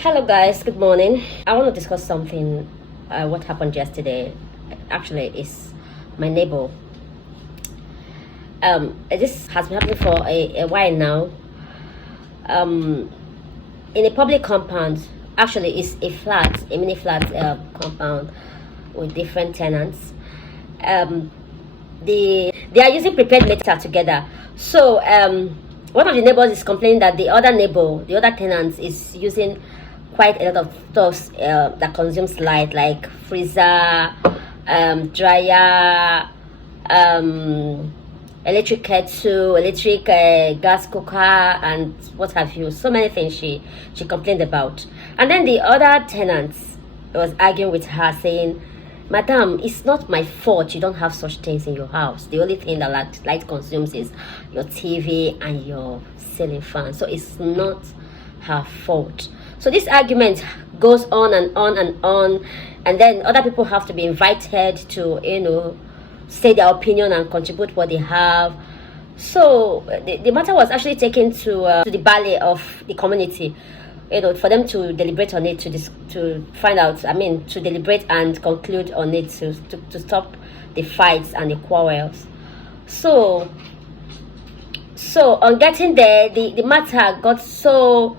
Hello, guys. Good morning. I want to discuss something. What happened yesterday? Actually, is my neighbor. This has been happening for a while now. In a public compound. Actually, it's a mini flat compound with different tenants. They are using prepared meter together. So one of the neighbors is complaining that the other tenant, is using quite a lot of stuff that consumes light, like freezer, dryer, electric kettle, electric gas cooker, and what have you. So many things she complained about. And then the other tenant was arguing with her, saying, "Madam, it's not my fault you don't have such things in your house. The only thing that light consumes is your TV and your ceiling fan. So it's not her fault." So this argument goes on and on and on, and then other people have to be invited to say their opinion and contribute what they have. So the matter was actually taken to the ballet of the community, for them to deliberate on it, to find out, to deliberate and conclude on it, to stop the fights and the quarrels. So on getting there, the matter got so.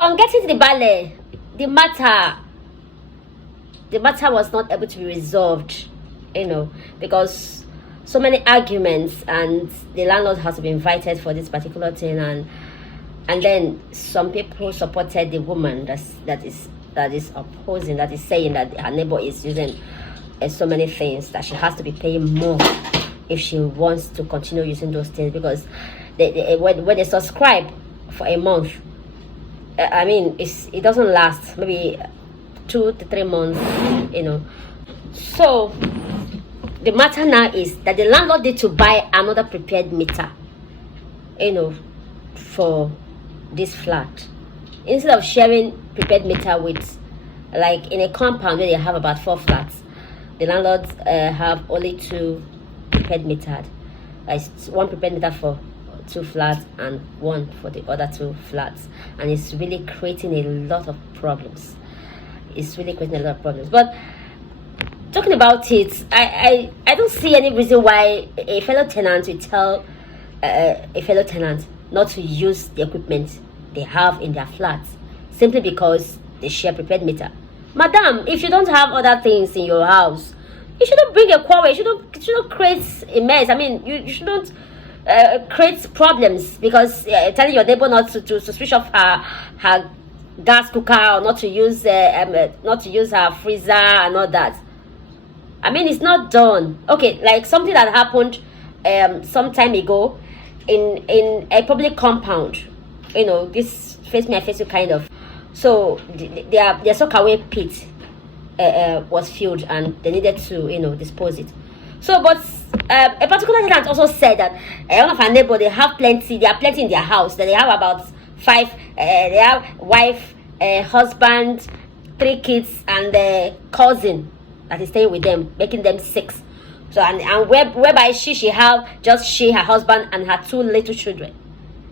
On getting to the ballet, the matter was not able to be resolved, because so many arguments, and the landlord has to be invited for this particular thing, and then some people supported the woman that is opposing, that is saying that her neighbor is using so many things, that she has to be paying more if she wants to continue using those things, because when they subscribe for a month, it doesn't last, maybe 2 to 3 months, So the matter now is that the landlord need to buy another prepared meter, for this flat, instead of sharing prepared meter with, like in a compound where they have about 4 flats. The landlords have only 2 prepared metered. It's 1 prepared meter for 2 flats and 1 for the other 2 flats, and it's really creating a lot of problems. But talking about it, I don't see any reason why a fellow tenant will tell a fellow tenant not to use the equipment they have in their flats simply because they share prepared meter. Madam, if you don't have other things in your house, you shouldn't bring a quarrel. You shouldn't create a mess. You shouldn't create problems because telling your neighbor not to switch off her gas cooker, or not to use her freezer and all that. It's not done. Okay, like something that happened some time ago in a public compound. This face me, I face you kind of. So their sockaway pit was filled, and they needed to dispose it. So, but a particular tenant also said that one of our neighbors, they are plenty in their house. That they have about 5. They have wife, husband, 3 kids, and a cousin that is staying with them, making them 6. So and whereby she have just she, her husband, and her 2 little children.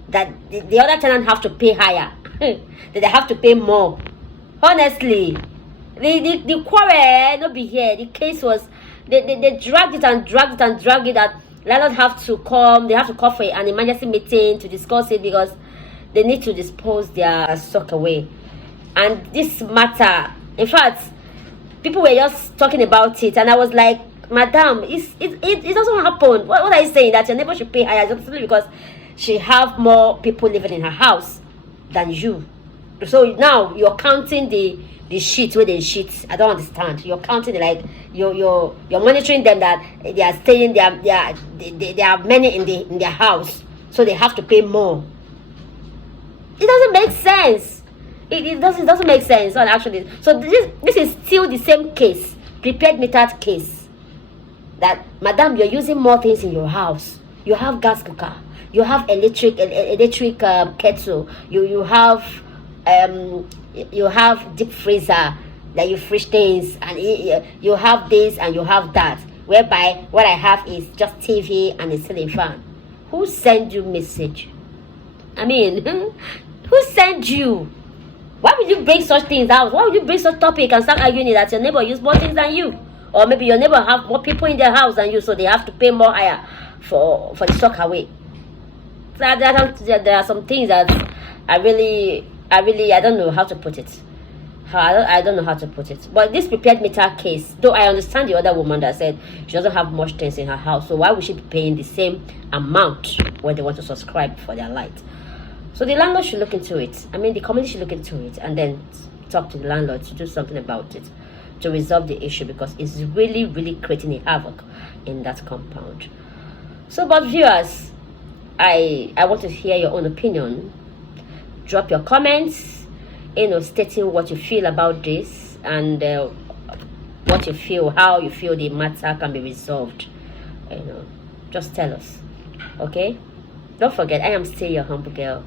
That the other tenant have to pay higher. That they have to pay more. Honestly, the quarrel not be here. The case was. They dragged it that landlord have to come. They have to call for an emergency meeting to discuss it, because they need to dispose their stock away. And this matter, in fact, people were just talking about it, and I was like, "Madam, it doesn't happen. What are you saying? That your neighbor should pay higher simply because she have more people living in her house than you? So now you're counting the sheet where they sheet. I don't understand. You're counting it, like you're monitoring them, that they are staying there. They are many in their house, so they have to pay more. It doesn't make sense. It doesn't make sense. Well, actually, so this is still the same case, prepared metered case. That madam, you're using more things in your house. You have gas cooker. You have electric kettle. You have deep freezer that you freeze things, and you have this and you have that, whereby what I have is just TV and a ceiling fan. Who sent you message? Who sent you? Why would you bring such things out? Why would you bring such topic and start arguing that your neighbor use more things than you? Or maybe your neighbor have more people in their house than you, so they have to pay more higher for the stock away. There are some things that I don't know how to put it. I don't know how to put it. But this prepared meter case, though I understand the other woman that said she doesn't have much things in her house, so why would she be paying the same amount when they want to subscribe for their light? So the landlord should look into it. I mean, the community should look into it and then talk to the landlord to do something about it, to resolve the issue, because it's really, really creating a havoc in that compound. So, but viewers, I want to hear your own opinion. Drop your comments, stating what you feel about this and what you feel, how you feel the matter can be resolved. Just tell us, okay? Don't forget, I am still your humble girl,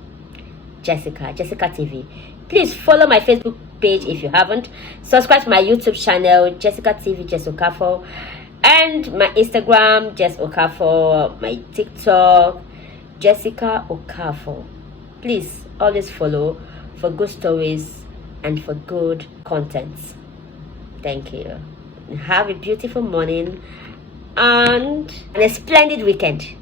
Jessica TV. Please follow my Facebook page if you haven't. Subscribe to my YouTube channel, Jessica TV, Jess Okafor, and my Instagram, Jess Okafor, my TikTok, Jessica Okafor. Please always follow for good stories and for good contents. Thank you. Have a beautiful morning and a splendid weekend.